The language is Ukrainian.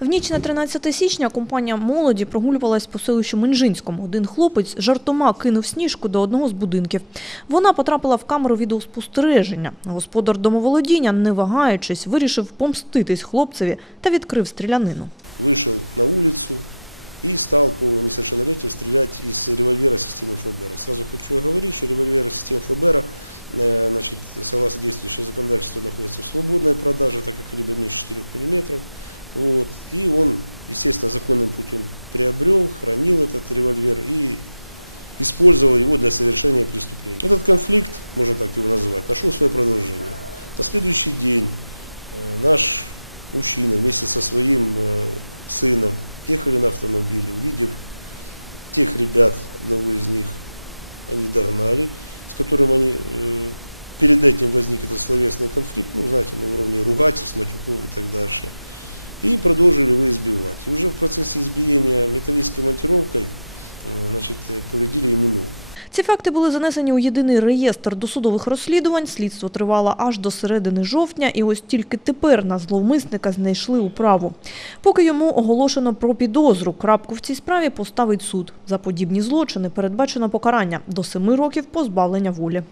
В ніч на 13 січня компанія молоді прогулювалась по селищу Минжинському. Один хлопець жартома кинув сніжку до одного з будинків. Вона потрапила в камеру відеоспостереження. Господар домоволодіння, не вагаючись, вирішив помститись хлопцеві та відкрив стрілянину. вышел на улицу и стал по несовершеннолетию стрелять из револьвера системы ФБР. Сразу хочу оговорить, что револьвер системы ФБР, э, значит, согласно действующему законодательству, находится в свободной продаже, так как либо меньше 4 мм. Вот. И он, естественно, законным путем приобрел, хранил этот револьвер и использовал его для совершения преступления. Этот конфликт, можно так его назвать, нашел свое продолжение. На следующий день э, наш мужчина вместе со своим э, сыном ехали на автомобиле, увидев тех ребят, одного из них, они догнали, с которым они э, перед этим возник этот словесный конфликт, ну, знаете, на уровне ругательств, матюков и так дальше. И продолжили его избивать. И уже в процессе избиения металлической монтировкой э, значит, э, повредили ему ногу. Ці факти були занесені у єдиний реєстр досудових розслідувань. Слідство тривало аж до середини жовтня, і ось тільки тепер на зловмисника знайшли управу. Поки йому оголошено про підозру, крапку в цій справі поставить суд. За подібні злочини передбачено покарання до семи років позбавлення волі.